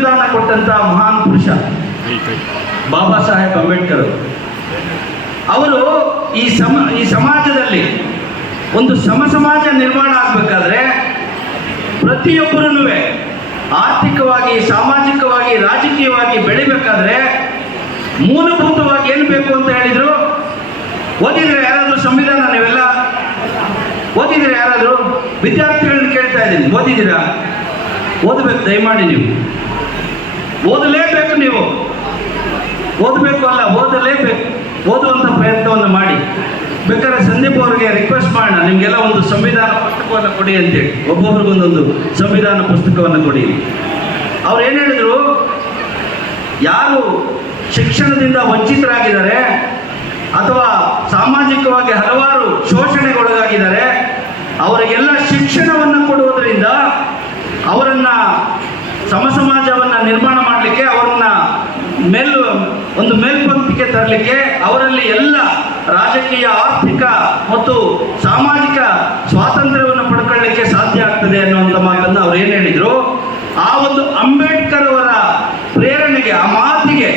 ಸಂವಿಧಾನ ಕೊಟ್ಟಂತ ಮಹಾನ್ ಪುರುಷ ಬಾಬಾ ಸಾಹೇಬ್ ಅಂಬೇಡ್ಕರ್ ಅವರು ಈ ಸಮಾಜದಲ್ಲಿ ಒಂದು ಸಮಾಜ ನಿರ್ಮಾಣ ಆಗಬೇಕಾದ್ರೆ ಪ್ರತಿಯೊಬ್ಬರೂ ಆರ್ಥಿಕವಾಗಿ, ಸಾಮಾಜಿಕವಾಗಿ, ರಾಜಕೀಯವಾಗಿ ಬೆಳಿಬೇಕಾದ್ರೆ ಮೂಲಭೂತವಾಗಿ ಏನು ಬೇಕು ಅಂತ ಹೇಳಿದ್ರು. ಓದಿದ್ರೆ ಯಾರಾದರೂ ಸಂವಿಧಾನ? ನೀವೆಲ್ಲ ಓದಿದ್ರೆ ಯಾರಾದರೂ? ವಿದ್ಯಾರ್ಥಿಗಳನ್ನ ಕೇಳ್ತಾ ಇದ್ದೀನಿ, ಓದಿದ್ದೀರಾ? ಓದಬೇಕು, ದಯಮಾಡಿ ನೀವು ಓದಲೇಬೇಕು. ನೀವು ಓದಬೇಕು ಅಲ್ಲ, ಓದಲೇಬೇಕು. ಓದುವಂಥ ಪ್ರಯತ್ನವನ್ನು ಮಾಡಿ. ಬೇಕಾದ್ರೆ ಸಂದೀಪ್ ಅವರಿಗೆ ರಿಕ್ವೆಸ್ಟ್ ಮಾಡೋಣ, ನಿಮಗೆಲ್ಲ ಒಂದು ಸಂವಿಧಾನ ಪುಸ್ತಕವನ್ನು ಕೊಡಿ ಅಂತೇಳಿ, ಒಬ್ಬೊಬ್ರಿಗೊಂದೊಂದು ಸಂವಿಧಾನ ಪುಸ್ತಕವನ್ನು ಕೊಡಿ. ಅವ್ರು ಏನು ಹೇಳಿದ್ರು, ಯಾರು ಶಿಕ್ಷಣದಿಂದ ವಂಚಿತರಾಗಿದ್ದಾರೆ ಅಥವಾ ಸಾಮಾಜಿಕವಾಗಿ ಹಲವಾರು ಶೋಷಣೆಗೊಳಗಾಗಿದ್ದಾರೆ, ಅವರಿಗೆಲ್ಲ ಶಿಕ್ಷಣವನ್ನು ಕೊಡುವುದರಿಂದ ಅವರನ್ನು ಸಮಾಜವನ್ನು ನಿರ್ಮಾಣ ಮಾಡಲಿಕ್ಕೆ, ಅವರನ್ನ ಒಂದು ಮೇಲ್ಪಂಕ್ತಿಗೆ ತರಲಿಕ್ಕೆ, ಅವರಲ್ಲಿ ಎಲ್ಲ ರಾಜಕೀಯ, ಆರ್ಥಿಕ ಮತ್ತು ಸಾಮಾಜಿಕ ಸ್ವಾತಂತ್ರ್ಯವನ್ನು ಪಡ್ಕೊಳ್ಳಿಕ್ಕೆ ಸಾಧ್ಯ ಆಗ್ತದೆ ಅನ್ನುವಂಥ ಮಾತನ್ನು ಅವ್ರು ಏನು ಹೇಳಿದರು. ಆ ಒಂದು ಅಂಬೇಡ್ಕರ್ ಅವರ ಪ್ರೇರಣೆಗೆ, ಆ ಮಾತಿಗೆ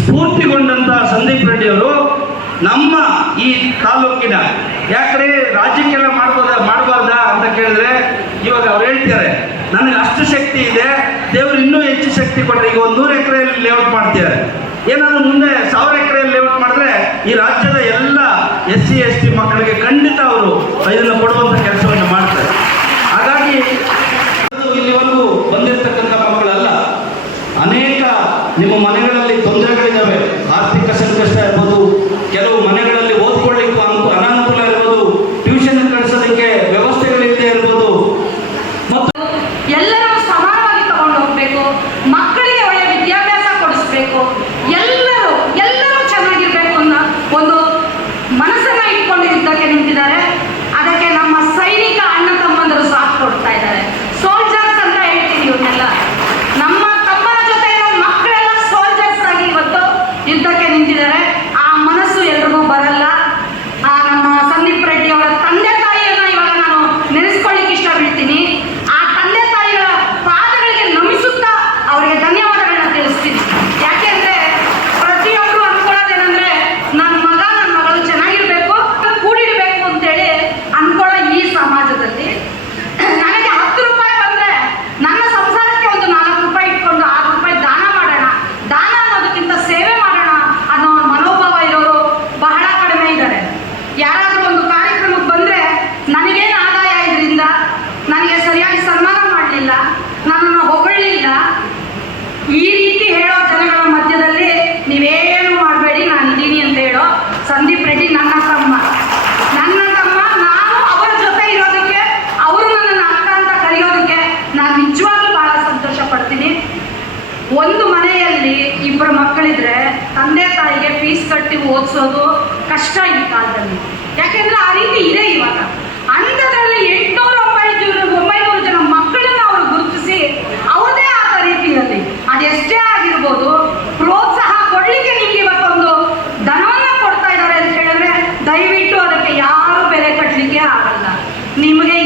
ಸ್ಫೂರ್ತಿಗೊಂಡಂಥ ಸಂದೀಪ್ ರೆಡ್ಡಿ ಅವರು ನಮ್ಮ ಈ ತಾಲೂಕಿನ, ಯಾಕ್ರೆ ರಾಜ್ಯಕ್ಕೆಲ್ಲ ಮಾಡಬಾರ್ದಾ ಅಂತ ಕೇಳಿದ್ರೆ, ಇವಾಗ ಅವ್ರು ಹೇಳ್ತಾರೆ ನನಗೆ ಅಷ್ಟು ಶಕ್ತಿ ಇದೆ, ದೇವರು ಇನ್ನೂ ಹೆಚ್ಚು ಶಕ್ತಿ ಕೊಟ್ಟರೆ. ಈಗ 100 ಎಕರೆಯಲ್ಲಿ ಲೇಔಟ್ ಮಾಡ್ತಿದ್ದಾರೆ, ಏನಾದರೂ ಮುಂದೆ 1000 ಎಕರೆಯಲ್ಲಿ ಲೇಔಟ್ ಮಾಡಿದ್ರೆ ಈ ರಾಜ್ಯದ ಎಲ್ಲ SC ST ಮಕ್ಕಳಿಗೆ ಖಂಡಿತ ಅವರು ಇದನ್ನು ಕೊಡುವಂಥ ಕೆಲಸವನ್ನು ಮಾಡ್ತಾರೆ. ಹಾಗಾಗಿ ಇಲ್ಲಿವರೆಗೂ ಬಂದಿರತಕ್ಕಂಥ ಮಕ್ಕಳಲ್ಲ, ಅನೇಕ ನಿಮ್ಮ ಮನೆಗಳಲ್ಲಿ ತೊಂದರೆಗಳಿದ್ದಾವೆ. ಆರ್ಥಿಕ ಸಂಕಷ್ಟ ಇರ್ಬೋದು, ಕೆಲವು ಮನೆಗಳಲ್ಲಿ ಓದ್ಕೊಳ್ಳಿಕ್ಕೂ ಅನಾನುಕೂಲ ಇರ್ಬೋದು, ಟ್ಯೂಷನ್ ಕಳಿಸೋದಕ್ಕೆ ವ್ಯವಸ್ಥೆಗಳಿಲ್ಲದೆ ಇರ್ಬೋದು. ಮತ್ತು ಎಲ್ಲರೂ ಸಮಾನವಾಗಿ ತಗೊಂಡು ಹೋಗ್ಬೇಕು, ಮಕ್ಕಳಿಗೆ ಒಳ್ಳೆಯ ವಿದ್ಯಾಭ್ಯಾಸ ಕೊಡಿಸ್ಬೇಕು, ಎಲ್ಲರೂ ಚೆನ್ನಾಗಿರ್ಬೇಕು ಅನ್ನೋ ಒಂದು ಮನಸ್ಸನ್ನ ಇಟ್ಕೊಂಡು ಯುದ್ಧಕ್ಕೆ ನಿಂತಿದ್ದಾರೆ. ಅದಕ್ಕೆ ನಮ್ಮ ಸೈನಿಕ ಅಣ್ಣ ತಮ್ಮಂದರು ಸಾಥ್ ಕೊಡ್ತಾ ಇದ್ದಾರೆ. ಸೋಲ್ಜರ್ಸ್ ಅಂತ ಹೇಳ್ತೀವಿ ಇವನ್ನೆಲ್ಲ. ನಮ್ಮ ತಮ್ಮನ ಜೊತೆ ಇರೋ ಮಕ್ಕಳೆಲ್ಲ ಸೋಲ್ಜರ್ಸ್ ಆಗಿ ಇವತ್ತು ಯುದ್ಧಕ್ಕೆ ನಿಂತಿದ್ದಾರೆ. ಆ ಮನಸ್ಸು ಎಲ್ರಿಗೂ ಬರಲ್ಲ. ನಮ್ಮ ಸಂದೀಪ್ ರೆಡ್ಡಿ ಅವರ ತಂದೆ ತಾಯಿಯನ್ನ ಇವಾಗ ನಾನು ನೆನೆಸ್ಕೊಳ್ಳಿಕ್ಕೆ ಇಷ್ಟ ಬೀಳ್ತೀನಿ. ಆ ತಂದೆ ತಾಯಿಗಳ ಪಾದಗಳಿಗೆ ನಮಿಸುತ್ತಾ ಅವರಿಗೆ ಧನ್ಯವಾದಗಳನ್ನ ತಿಳಿಸ್ತೀನಿ. ಯಾಕೆಂದ್ರೆ ಪ್ರತಿಯೊಬ್ಬರು ಅನ್ಕೊಳ್ಳೋದೇನಂದ್ರೆ ನನ್ನ ಮಗ, ನನ್ನ ಮಗಳು ಚೆನ್ನಾಗಿರ್ಬೇಕು, ಕೂಡಿರ್ಬೇಕು ಅಂತೇಳಿ ಅನ್ಕೊಳ್ಳೋ ಈ ಸಮಾಜದಲ್ಲಿ ನನಗೆ 10 ರೂಪಾಯಿ ಬಂದ್ರೆ ನನ್ನ ಸಂಸಾರಕ್ಕೆ ಒಂದು 4 ರೂಪಾಯಿ ಇಟ್ಕೊಂಡು 6 ರೂಪಾಯಿ ದಾನ ಮಾಡೋಣ, ದಾನ ಅನ್ನೋದಕ್ಕಿಂತ ಸೇವೆ ಮಾಡೋಣ ಅನ್ನೋ ಮನೋಭಾವ ಇರೋರು ಬಹಳ ಕಡಿಮೆ ಇದ್ದಾರೆ. ಯಾರಾದರೂ ಒಂದು ಕಾರ್ಯಕ್ರಮಕ್ಕೆ ಬಂದರೆ ನನಗೇನು ಆದಾಯ ಇದರಿಂದ, ನನಗೆ ಸರಿಯಾಗಿ ಸನ್ಮಾನ ಮಾಡಲಿಲ್ಲ, ನನ್ನನ್ನು ಹೊಗಳಿಲ್ಲ, ಈ ರೀತಿ ಹೇಳೋ ಜನಗಳ ಮಧ್ಯದಲ್ಲಿ ನೀವೇನು ಮಾಡಬೇಡಿ, ನಾನು ಇದ್ದೀನಿ ಅಂತ ಹೇಳೋ ಸಂದೀಪ್ ರೆಡ್ಡಿ ನನ್ನ ತಮ್ಮ. ನಾನು ಅವರ ಜೊತೆ ಇರೋದಕ್ಕೆ, ಅವರು ನನ್ನನ್ನು ಅಕ್ಕ ಅಂತ ಕರೆಯೋದಕ್ಕೆ ನಾನು ನಿಜವಾಗ್ಲೂ ಬಹಳ ಸಂತೋಷ ಪಡ್ತೀನಿ. ಒಂದು ಮನೆಯಲ್ಲಿ 2 ಮಕ್ಕಳಿದ್ರೆ ತಂದೆ ತಾಯಿಗೆ ಫೀಸ್ ಕಟ್ಟಿ ಓದಿಸೋದು ಕಷ್ಟ ಈ ಕಾಲದಲ್ಲಿ. ಯಾಕೆಂದ್ರೆ ಆ ರೀತಿ ಇದೆ ಇವಾಗ. ಅಂಥದ್ರಲ್ಲಿ 800-900 ಜನ ಮಕ್ಕಳನ್ನ ಅವರು ಗುರುತಿಸಿ ಅವ್ರದೇ ಆದ ರೀತಿಯಲ್ಲಿ ಅದೆಷ್ಟೇ ಆಗಿರ್ಬೋದು ಪ್ರೋತ್ಸಾಹ ಕೊಡ್ಲಿಕ್ಕೆ ನಿಮ್ಗೆ ಇವತ್ತೊಂದು ಧನವನ್ನ ಕೊಡ್ತಾ ಇದ್ದಾರೆ ಅಂತ ಹೇಳಿದ್ರೆ ದಯವಿಟ್ಟು ಅದಕ್ಕೆ ಯಾರು ಬೆಲೆ ಕಟ್ಟಲಿಕ್ಕೆ ಆಗಲ್ಲ. ನಿಮಗೆ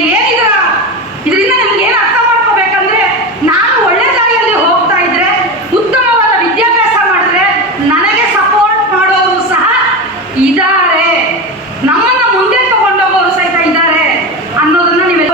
ಇದರಿಂದ ನಿಮ್ಗೆ ಏನು ಅರ್ಥ ಮಾಡ್ಕೋಬೇಕಂದ್ರೆ, ನಾನು ಒಳ್ಳೆ ದಾರಿಯಲ್ಲಿ ಹೋಗ್ತಾ ಇದ್ರೆ, ಉತ್ತಮವಾದ ವಿದ್ಯಾಭ್ಯಾಸ ಮಾಡಿದ್ರೆ ನನಗೆ ಸಪೋರ್ಟ್ ಮಾಡೋರು ಸಹ ಇದ್ದಾರೆ, ನಮ್ಮನ್ನ ಮುಂದೆ ತಗೊಂಡೋಗೋರು ಸಹಿತ ಇದ್ದಾರೆ ಅನ್ನೋದನ್ನ ನೀವು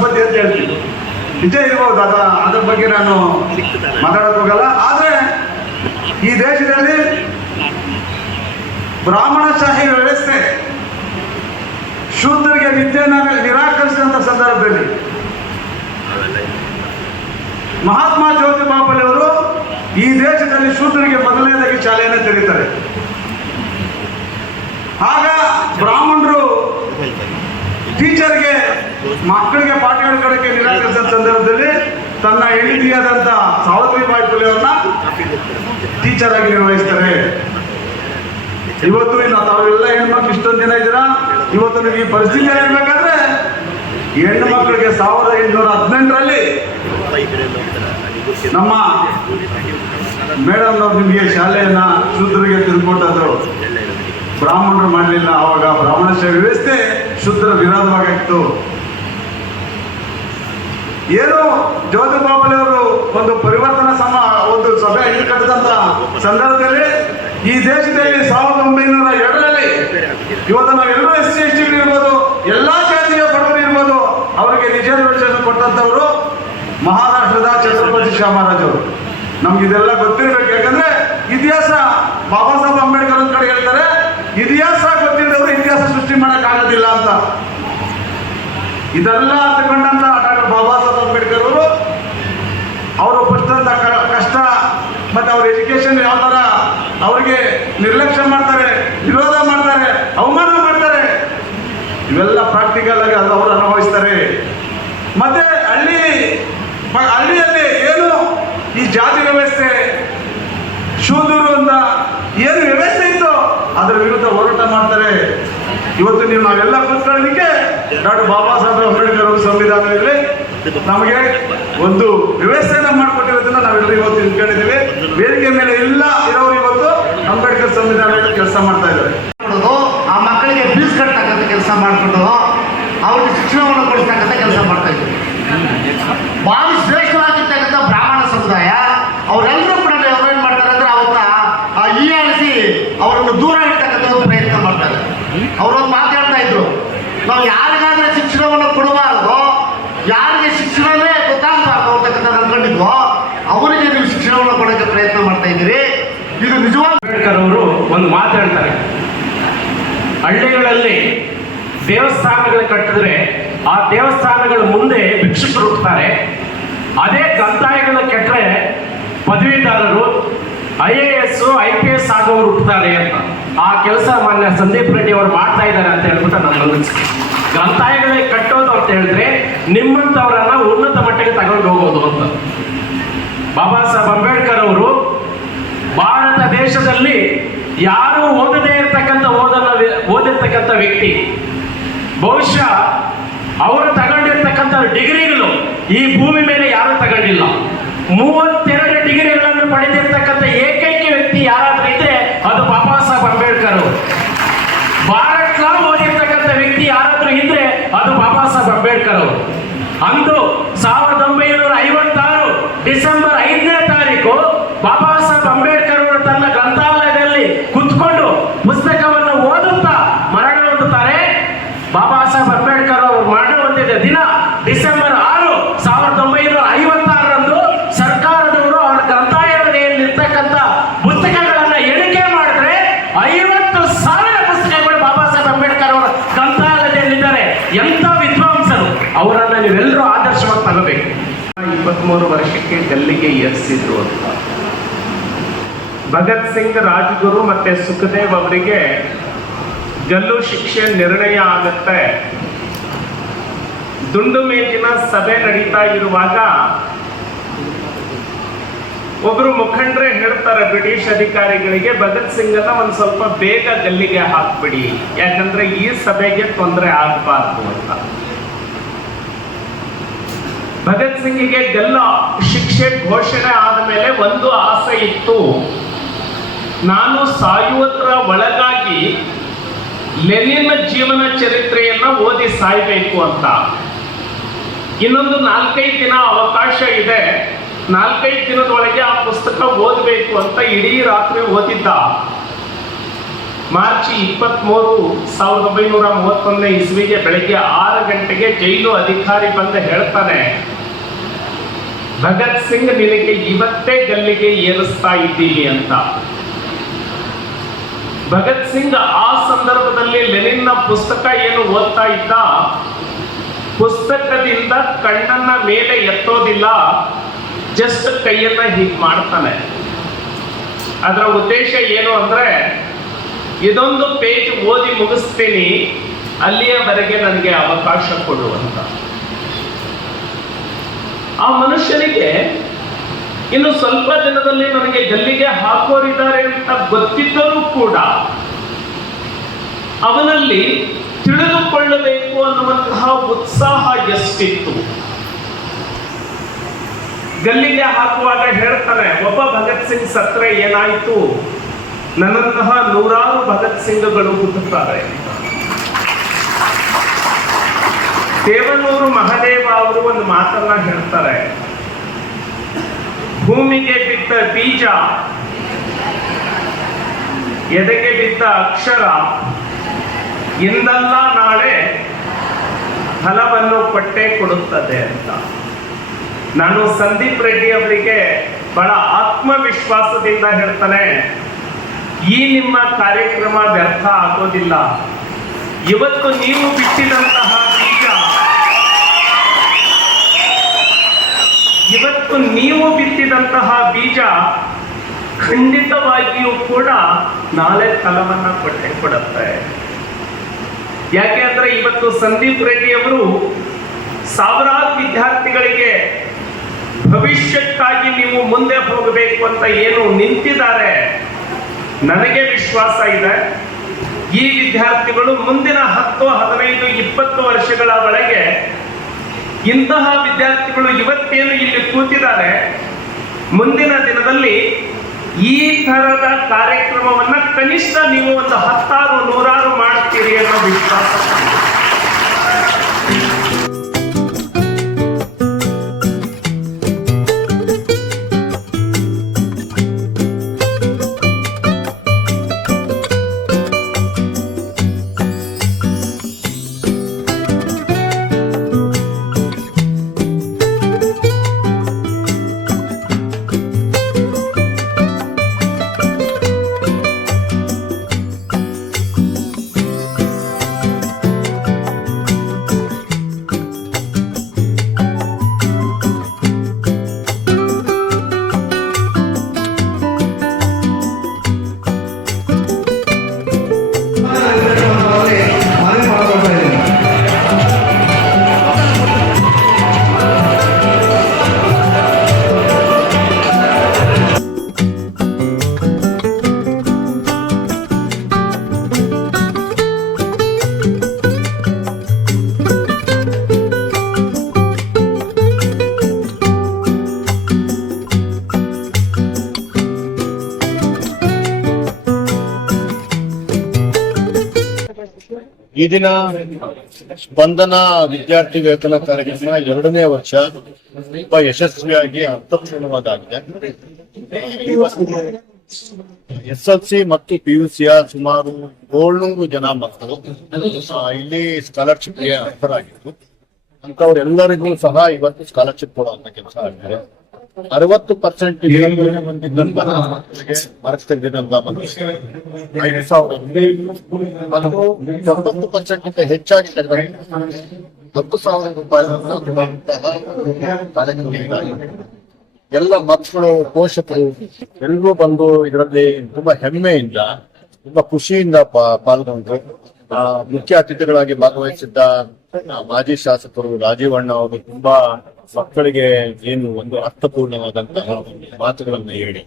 ರಾಷ್ಟ್ರಪತಿ ಅಂತ ಹೇಳ್ತೀವಿ. ನಿಜ ಇರ್ಬೋದು, ಅದ್ರ ಬಗ್ಗೆ ನಾನು ಮಾತಾಡಕ್ ಹೋಗಲ್ಲ. ಆದರೆ ಈ ದೇಶದಲ್ಲಿ ಬ್ರಾಹ್ಮಣಶಾಹಿ ವ್ಯವಸ್ಥೆ ಶೂದ್ರರಿಗೆ ವಿದ್ಯೆಯನ್ನು ನಿರಾಕರಿಸಿದಂಥ ಸಂದರ್ಭದಲ್ಲಿ ಮಹಾತ್ಮ ಜ್ಯೋತಿಬಾ ಫುಲೆ ಅವರು ಈ ದೇಶದಲ್ಲಿ ಶೂದ್ರರಿಗೆ ಮೊದಲನೇದಾಗಿ ಶಾಲೆಯನ್ನು ತೆರೀತಾರೆ. ಆಗ ಬ್ರಾಹ್ಮಣರು ಟೀಚರ್ಗೆ ಮಕ್ಕಳಿಗೆ ಪಾಠ ಹೇಳ್ಕೊಡಕ್ಕೆ ನಿರಾಕರಿಸಿದ ಸಂದರ್ಭದಲ್ಲಿ ತನ್ನ ಹೆಂಡತಿಯಾದಂಥ ಸಾವಿತ್ರಿಬಾಯಿ ಫುಲೆ ಅವ್ರನ್ನ ಟೀಚರ್ ಆಗಿ ನಿರ್ವಹಿಸ್ತಾರೆ. ಇವತ್ತು ತಾವೆಲ್ಲ ಹೆಣ್ಮಕ್ಳು ಇಷ್ಟೊಂದು ಜನ ಇದ್ದೀರಾ, ಇವತ್ತು ನೀವು ಈ ಪರಿಸ್ಥಿತಿ ಹೇಳ್ಬೇಕಾದ್ರೆ ಹೆಣ್ಣು ಮಕ್ಕಳಿಗೆ 1818ರಲ್ಲಿ ನಮ್ಮ ಮೇಡಮ್ ಅವ್ರು ನಿಮಗೆ ಶಾಲೆಯನ್ನ ಶೂದ್ರರಿಗೆ ತಿಳ್ಕೊಟ್ಟರು. ಬ್ರಾಹ್ಮಣರು ಮಾಡಲಿಲ್ಲ. ಆವಾಗ ಬ್ರಾಹ್ಮಣಶಾಹಿ ವ್ಯವಸ್ಥೆ ಶೂದ್ರ ವಿರೋಧವಾಗಿತ್ತು. ಏನು ಜ್ಯೋತಿಬಾ ಫುಲೆ ಅವರು ಒಂದು ಪರಿವರ್ತನಾ ಒಂದು ಸಭೆ ಕಟ್ಟಿದಂತ ಸಂದರ್ಭದಲ್ಲಿ ಈ ದೇಶದಲ್ಲಿ 1902ರಲ್ಲಿ ಇವತ್ತು ನಾವೆಲ್ಲರೂ SC ST ಇರ್ಬೋದು, ಎಲ್ಲಾ ಜಾತಿಯ ಬಡವರು ಇರ್ಬೋದು, ಅವರಿಗೆ ರಿಸರ್ವೇಶನ್ ಕೊಟ್ಟಂತವರು ಮಹಾರಾಷ್ಟ್ರದ ಛತ್ರಪತಿ ಶಾಮರಾಜ್ ಅವರು. ನಮ್ಗೆ ಇದೆಲ್ಲ ಗೊತ್ತಿರ್ಬೇಕು. ಯಾಕಂದ್ರೆ ಇತಿಹಾಸ ಬಾಬಾ ಸಾಹೇಬ್ ಅಂಬೇಡ್ಕರ್ ಒಂದ್ ಕಡೆ ಹೇಳ್ತಾರೆ, ಇತಿಹಾಸ ಗೊತ್ತಿಲ್ಲದವರು ಇತಿಹಾಸ ಸೃಷ್ಟಿ ಮಾಡಕ್ ಆಗೋದಿಲ್ಲ ಅಂತ. ಇದೆಲ್ಲ ತಗೊಂಡಂತ ಡಾಕ್ಟರ್ ಬಾಬಾ ಸಾಹೇಬ್ ಅಂಬೇಡ್ಕರ್ ಅವರು ಫಸ್ಟ್ ಅಂತ ಕಷ್ಟ ಮತ್ತೆ ಅವ್ರ ಎಜುಕೇಶನ್ ಯಾವ ತರ ಅವರಿಗೆ ನಿರ್ಲಕ್ಷ್ಯ ಮಾಡ್ತಾರೆ, ವಿರೋಧ ಮಾಡ್ತಾರೆ, ಅವಮಾನ ಮಾಡ್ತಾರೆ, ಇವೆಲ್ಲ ಪ್ರಾಕ್ಟಿಕಲ್ ಆಗಿ ಅದು ಅವರು ಅನುಭವಿಸ್ತಾರೆ. ಮತ್ತೆ ಹಳ್ಳಿಯಲ್ಲಿ ಏನು ಈ ಜಾತಿ ವ್ಯವಸ್ಥೆ ಶೂದ್ರರು ಅಂತ ಏನು ವ್ಯವಸ್ಥೆ ಇತ್ತು ಅದರ ವಿರುದ್ಧ ಹೋರಾಟ ಮಾಡ್ತಾರೆ. ಇವತ್ತು ನಾವೆಲ್ಲ ಕೂತ್ಕೊಳ್ಳೋದಕ್ಕೆ ಡಾಕ್ಟರ್ ಬಾಬಾ ಸಾಹೇಬ್ ಅಂಬೇಡ್ಕರ್ ಅವರು ಸಂವಿಧಾನದಲ್ಲಿ ನಮಗೆ ಒಂದು ವ್ಯವಸ್ಥೆಯನ್ನ ಮಾಡಿಕೊಟ್ಟಿರೋದನ್ನ ನಾವೆಲ್ಲರೂ ಇವತ್ತು ತಿಳ್ಕೊಂಡಿದ್ದೀವಿ. ವೇದಿಕೆ ಮೇಲೆ ಎಲ್ಲ ಇರೋರು ಇವತ್ತು ಅಂಬೇಡ್ಕರ್ ಸಂವಿಧಾನದಲ್ಲಿ ಕೆಲಸ ಮಾಡ್ತಾ ಇದ್ದಾರೆ. ಆ ಮಕ್ಕಳಿಗೆ ಫೀಸ್ ಕಟ್ಟತಕ್ಕಂಥ ಕೆಲಸ ಮಾಡಿಕೊಂಡು ಅವ್ರಿಗೆ ಶಿಕ್ಷಣವನ್ನು ಕೊಡಿಸ್ತಕ್ಕಂಥ ಕೆಲಸ ಮಾಡ್ತಾ ಇದ್ದೀವಿ. ಬಹಳ ಶ್ರೇಷ್ಠವಾಗಿರ್ತಕ್ಕಂಥ ಬ್ರಾಹ್ಮಣ ಸಮುದಾಯ ಅವರೆಲ್ಲರೂ ಕೂಡ ಅವ್ರೇನು ಮಾಡ್ತಾರೆ ಅಂದ್ರೆ ಅವನ್ನ ಹೀಯಾಳಿಸಿ ಅವರನ್ನು ದೂರ ಇಡ್ತಕ್ಕಂಥ ಒಂದು ಪ್ರಯತ್ನ ಮಾಡ್ತಾರೆ. ಅವರೊಂದು ಮಾತಾಡ್ತಾ ಇದ್ರು, ನಾವು ಯಾರಿಗಾದ್ರೆ ಶಿಕ್ಷಣವನ್ನು ಕೊಡಬಾರದು, ಯಾರಿಗೆ ಶಿಕ್ಷಣವೇ ಗೊತ್ತಾಗಬಾರ್ದು ಅಂತಕ್ಕಂಥದ್ದು ಅನ್ಕೊಂಡಿದ್ವೋ ಅವರಿಗೆ ನೀವು ಶಿಕ್ಷಣವನ್ನು ಕೊಡೋಕ್ಕೆ ಪ್ರಯತ್ನ ಮಾಡ್ತಾ ಇದ್ದೀರಿ. ಇದು ನಿಜವಾದ ಅಂಬೇಡ್ಕರ್ ಅವರು ಒಂದು ಮಾತು ಹೇಳ್ತಾರೆ, ಹಳ್ಳಿಗಳಲ್ಲಿ ದೇವಸ್ಥಾನಗಳು ಕಟ್ಟಿದ್ರೆ ಆ ದೇವಸ್ಥಾನಗಳ ಮುಂದೆ ಭಿಕ್ಷುಕರು ಹುಟ್ಟುತ್ತಾರೆ, ಅದೇ ಗ್ರಂಥಾಲಯಗಳು ಕೆಟ್ಟರೆ ಪದವೀಧರರು IAS IPS ಆಗೋರು ಹುಟ್ಟುತ್ತಾರೆ ಅಂತ. ಆ ಕೆಲಸ ಮಾನ್ಯ ಸಂದೀಪ್ ರೆಡ್ಡಿ ಅವರು ಮಾಡ್ತಾ ಇದ್ದಾರೆ ಅಂತ ಹೇಳ್ಬಿಟ್ಟು ನನ್ನ ಅನಿಸಿಕೆ. ಗ್ರಂಥಾಲಯಗಳಿಗೆ ಕಟ್ಟೋದು ಅಂತ ಹೇಳಿದ್ರೆ ನಿಮ್ಮಂಥವರನ್ನ ಉನ್ನತ ಮಟ್ಟಕ್ಕೆ ತಗೊಂಡು ಹೋಗೋದು ಅಂತ. ಬಾಬಾ ಸಾಹೇಬ್ ಅಂಬೇಡ್ಕರ್ ಅವರು ಭಾರತ ದೇಶದಲ್ಲಿ ಯಾರು ಓದದೇ ಇರತಕ್ಕಂಥ ಓದಿರ್ತಕ್ಕಂಥ ವ್ಯಕ್ತಿ. ಬಹುಶಃ ಅವರು ತಗೊಂಡಿರ್ತಕ್ಕಂಥ ಡಿಗ್ರಿಗಳು ಈ ಭೂಮಿ ಮೇಲೆ ಯಾರು ತಗೊಂಡಿಲ್ಲ. 32 ಡಿಗ್ರಿಗಳನ್ನು ಪಡೆದಿರ್ತಕ್ಕಂಥ ಏಕೈಕ ವ್ಯಕ್ತಿ ಯಾರಾದ್ರೂ ಇದ್ರೆ ಅದು ಬಾಬಾ ಸಾಹೇಬ್ ಅಂಬೇಡ್ಕರ್ ಅವರು. ಭಾರತ ಓದಿರ್ತಕ್ಕಂಥ ವ್ಯಕ್ತಿ ಯಾರಾದ್ರೂ ಇದ್ರೆ ಅದು ಬಾಬಾ ಸಾಹೇಬ್ ಅಂಬೇಡ್ಕರ್ ಅವರು. ಅಂದು 1956 ಡಿಸೆಂಬರ್ 5ನೇ ತಾರೀಕು ಬಾಬಾ ಸಾಹೇಬ್ ಅಂಬೇಡ್ಕರ್ ಅವರು ತನ್ನ ಗ್ರಂಥಾಲಯದಲ್ಲಿ ಕುತ್ಕೊಂಡು ಪುಸ್ತಕವನ್ನು ಓದುತ್ತಾ ಮರಣ ಹೊಂದುತ್ತಾರೆ. ಬಾಬಾ ಸಾಹೇಬ್ ಅಂಬೇಡ್ಕರ್ ಅವರು ಮರಣ ಹೊಂದಿದ ದಿನ ಡಿಸೆಂಬರ್ 6, 1956ರಂದು ಸರ್ಕಾರದವರು ಅವರ ಗ್ರಂಥಾಲಯದಲ್ಲಿರ್ತಕ್ಕಂಥ ಪುಸ್ತಕಗಳನ್ನ ಎಣಿಕೆ ಮಾಡಿದ್ರೆ 50,000 ಪುಸ್ತಕಗಳು ಬಾಬಾ ಸಾಹೇಬ್ ಅಂಬೇಡ್ಕರ್ ಅವರ ಗ್ರಂಥಾಲಯದಲ್ಲಿದ್ದಾರೆ. ಎಂಥ ವಿದ್ವಾಂಸರು, ಅವರನ್ನ ನೀವೆಲ್ಲರೂ ಆದರ್ಶವಾಗಿ ತಗೋಬೇಕು. 23 ವರ್ಷಕ್ಕೆ ಗಲ್ಲಿಗೆ ಏರಿಸಿದ್ರು ಅಂತ. ಭಗತ್ ಸಿಂಗ್, ರಾಜ್ಗುರು ಮತ್ತೆ ಸುಖದೇವ್ ಅವರಿಗೆ ಗಲ್ಲು ಶಿಕ್ಷೆ ನಿರ್ಣಯ ಆಗುತ್ತೆ. ದುಂಡು ಮೇಜಿನ ಸಭೆ ನಡೀತಾ ಇರುವಾಗ ಒಬ್ರು ಮುಖಂಡರೇ ಹೇಳ್ತಾರೆ ಬ್ರಿಟಿಷ್ ಅಧಿಕಾರಿಗಳಿಗೆ, ಭಗತ್ ಸಿಂಗನ್ನ ಒಂದು ಸ್ವಲ್ಪ ಬೇಗ ಗಲ್ಲಿಗೆ ಹಾಕ್ಬಿಡಿ, ಯಾಕಂದ್ರೆ ಈ ಸಭೆಗೆ ತೊಂದರೆ ಆಗಬಾರ್ದು ಅಂತ. ಭಗತ್ ಸಿಂಗಿಗೆ ಗಲ್ಲು ಶಿಕ್ಷೆ ಘೋಷಣೆ ಆದ ಮೇಲೆ ಒಂದು ಆಸೆ ಇತ್ತು, ನಾನು ಸಾಯುವುದರ ಒಳಗಾಗಿ ಲೆನಿನ್ ಜೀವನ ಚರಿತ್ರೆಯನ್ನ ಓದಿ ಸಾಯ್ಬೇಕು ಅಂತ. ಇನ್ನೊಂದು 4-5 ದಿನ ಅವಕಾಶ ಇದೆ, 4-5 ದಿನದೊಳಗೆ ಆ ಪುಸ್ತಕ ಓದಬೇಕು ಅಂತ ಇಡೀ ರಾತ್ರಿ ಓದಿದ್ದ. ಮಾರ್ಚ್ 23, 1931 ಇಸ್ವಿಗೆ ಬೆಳಗ್ಗೆ 6 ಗಂಟೆಗೆ ಜೈಲು ಅಧಿಕಾರಿ ಬಂದು ಹೇಳ್ತಾನೆ, ಭಗತ್ ಸಿಂಗ್ ನಿನಗೆ ಇವತ್ತೇ ಗಲ್ಲಿಗೆ ಏರಿಸ್ತಾ ಇದ್ದೀವಿ ಅಂತ. ಭಗತ್ ಸಿಂಗ್ ಆ ಸಂದರ್ಭದಲ್ಲಿ ಲೆನಿನ್ನ ಪುಸ್ತಕ ಏನು ಓದ್ತಾ ಇದ್ದ, ಪುಸ್ತಕದಿಂದ ಕಣ್ಣನ್ನ ಮೇಲೆ ಎತ್ತೋದಿಲ್ಲ, ಜಸ್ಟ್ ಕೈಯನ್ನ ಹೀಗೆ ಮಾಡ್ತಾನೆ. ಅದರ ಉದ್ದೇಶ ಏನು ಅಂದ್ರೆ, ಇದೊಂದು ಪೇಜ್ ಓದಿ ಮುಗಿಸ್ತೀನಿ, ಅಲ್ಲಿಯವರೆಗೆ ನನಗೆ ಅವಕಾಶ ಕೊಡುವಂತ. ಆ ಮನುಷ್ಯನಿಗೆ ಇನ್ನು ಸ್ವಲ್ಪ ದಿನದಲ್ಲಿ ನನಗೆ ಗಲ್ಲಿಗೆ ಹಾಕೋರಿದ್ದಾರೆ ಅಂತ ಗೊತ್ತಿದ್ದರೂ ಕೂಡ ಅವನಲ್ಲಿ ತಿಳಿದುಕೊಳ್ಳಬೇಕು ಅನ್ನುವಂತಹ ಉತ್ಸಾಹ ಎಷ್ಟಿತ್ತು. ಗಲ್ಲಿಗೆ ಹಾಕುವಾಗ ಹೇಳ್ತಾನೆ, ಒಬ್ಬ ಭಗತ್ ಸಿಂಗ್ ಸತ್ರೆ ಏನಾಯ್ತು, ನನ್ನಂತಹ 100 ಭಗತ್ ಸಿಂಗ್ಗಳು ಹುಟ್ಟುತ್ತಾರೆ. ದೇವನೂರು ಮಹದೇವ ಅವರು ಒಂದು ಮಾತನ್ನ ಹೇಳ್ತಾರೆ, ಭೂಮಿಗೆ ಬಿದ್ದ ಬೀಜ, ಎದೆಗೆ ಬಿದ್ದ ಅಕ್ಷರ ಇಂದಲ್ಲ ನಾಳೆ ಫಲವನ್ನು ಕೊಟ್ಟೇ ಕೊಡುತ್ತದೆ ಅಂತ. ನಾನು ಸಂದೀಪ್ ರೆಡ್ಡಿ ಅವರಿಗೆ ಬಹಳ ಆತ್ಮವಿಶ್ವಾಸದಿಂದ ಹೇಳ್ತಾನೆ, ಈ ನಿಮ್ಮ ಕಾರ್ಯಕ್ರಮ ವ್ಯರ್ಥ ಆಗೋದಿಲ್ಲ. ಇವತ್ತು ನೀವು ಬಿಟ್ಟಿದಂತಹ ಬೀಜ, ಇವತ್ತು ನೀವು ಬಿತ್ತಿದಂತಹ ಬೀಜ ಖಂಡಿತವಾಗಿಯೂ ಕೂಡ ನಾಳೆ ಫಲವನ್ನ ಕೊಟ್ಟೆ ಕೊಡುತ್ತೆ. ಯಾಕೆ ಅಂದ್ರೆ ಇವತ್ತು ಸಂದೀಪ್ ರೆಡ್ಡಿ ಅವರು ಸಾವಿರಾರು ವಿದ್ಯಾರ್ಥಿಗಳಿಗೆ ಭವಿಷ್ಯಕ್ಕಾಗಿ ನೀವು ಮುಂದೆ ಹೋಗಬೇಕು ಅಂತ ಏನು ನಿಂತಿದ್ದಾರೆ, ನನಗೆ ವಿಶ್ವಾಸ ಇದೆ ಈ ವಿದ್ಯಾರ್ಥಿಗಳು ಮುಂದಿನ 10, 15, 20 ವರ್ಷಗಳ ಒಳಗೆ ಇಂತಹ ವಿದ್ಯಾರ್ಥಿಗಳು ಇವತ್ತೇನು ಇಲ್ಲಿ ಕೂತಿದ್ದಾರೆ, ಮುಂದಿನ ದಿನದಲ್ಲಿ ಈ ತರದ ಕಾರ್ಯಕ್ರಮವನ್ನ ಕನಿಷ್ಠ ನೀವು ಒಂದು 10, 100 ಮಾಡ್ತೀರಿ ಅನ್ನೋ ವಿಶ್ವಾಸ. ಈ ದಿನ ಸ್ಪಂದನ ವಿದ್ಯಾರ್ಥಿ ವೇತನ ಕಾರ್ಯಕ್ರಮ 2ನೇ ವರ್ಷ ತುಂಬಾ ಯಶಸ್ವಿಯಾಗಿ ಅರ್ಥಪೂರ್ಣವಾಗಿದೆ. SLC ಮತ್ತು PUC ಸುಮಾರು 700 ಜನ ಮಕ್ಕಳು ಇಲ್ಲಿ ಸ್ಕಾಲರ್ಶಿಪ್ಗೆ ಅರ್ಹರಾಗಿತ್ತು. ಅಂತವ್ರೆಲ್ಲರಿಗೂ ಸಹ ಇವತ್ತು ಸ್ಕಾಲರ್ಶಿಪ್ ಕೊಡುವಂತ ಕೆಲಸ ಆಗಿದೆ. 60% ಬಂದಿದ್ದಂತಹ ಮಕ್ಕಳಿಗೆ ಮಾರ್ಕ್ಸ್ ತೆಗೆದಿದ್ದಂತಹ ಮಕ್ಕಳಿಗೆ 5,000 ಮತ್ತು 90% ಹೆಚ್ಚಾಗಿ ತೆಗೆದಂತಹ 10,000 ರೂಪಾಯಿಗಳನ್ನು ಎಲ್ಲ ಮಕ್ಕಳು, ಪೋಷಕರು ಎಲ್ಲರೂ ಬಂದು ಇದರಲ್ಲಿ ತುಂಬಾ ಹೆಮ್ಮೆಯಿಂದ, ತುಂಬಾ ಖುಷಿಯಿಂದ ಪಾಲ್ಗೊಂಡ್ರು. ಮುಖ್ಯ ಅತಿಥಿಗಳಾಗಿ ಭಾಗವಹಿಸಿದ್ದ ಮಾಜಿ ಶಾಸಕರು ರಾಜೀವಣ್ಣ ಅವರು ತುಂಬಾ ಮಕ್ಕಳಿಗೆ ಏನು ಒಂದು ಅರ್ಥಪೂರ್ಣವಾದಂತಹ ಮಾತುಗಳನ್ನು ಹೇಳಿ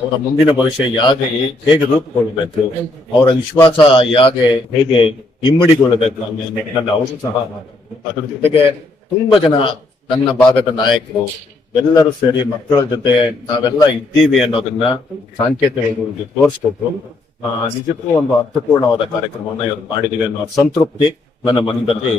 ಅವರ ಮುಂದಿನ ಭವಿಷ್ಯ ಹೇಗೆ ರೂಪುಗೊಳ್ಳಬೇಕು, ಅವರ ವಿಶ್ವಾಸ ಹೇಗೆ ಇಮ್ಮಡಿಗೊಳ್ಳಬೇಕು ಅನ್ನೋ ನಿಟ್ಟಿನಲ್ಲಿ ಅವರು ಸಹ. ಅದರ ಜೊತೆಗೆ ತುಂಬಾ ಜನ ನನ್ನ ಭಾಗದ ನಾಯಕರು ಎಲ್ಲರೂ ಸೇರಿ ಮಕ್ಕಳ ಜೊತೆ ನಾವೆಲ್ಲ ಇದ್ದೀವಿ ಅನ್ನೋದನ್ನ ಸಾಂಕೇತಿಕವಾಗಿ ತೋರಿಸ್ಕೊಟ್ರು. ನಿಜಕ್ಕೂ ಒಂದು ಅರ್ಥಪೂರ್ಣವಾದ ಕಾರ್ಯಕ್ರಮವನ್ನ ಇವತ್ತು ಮಾಡಿದೀವಿ ಅನ್ನೋ ಸಂತೃಪ್ತಿ ನನ್ನ ಮನದಲ್ಲಿ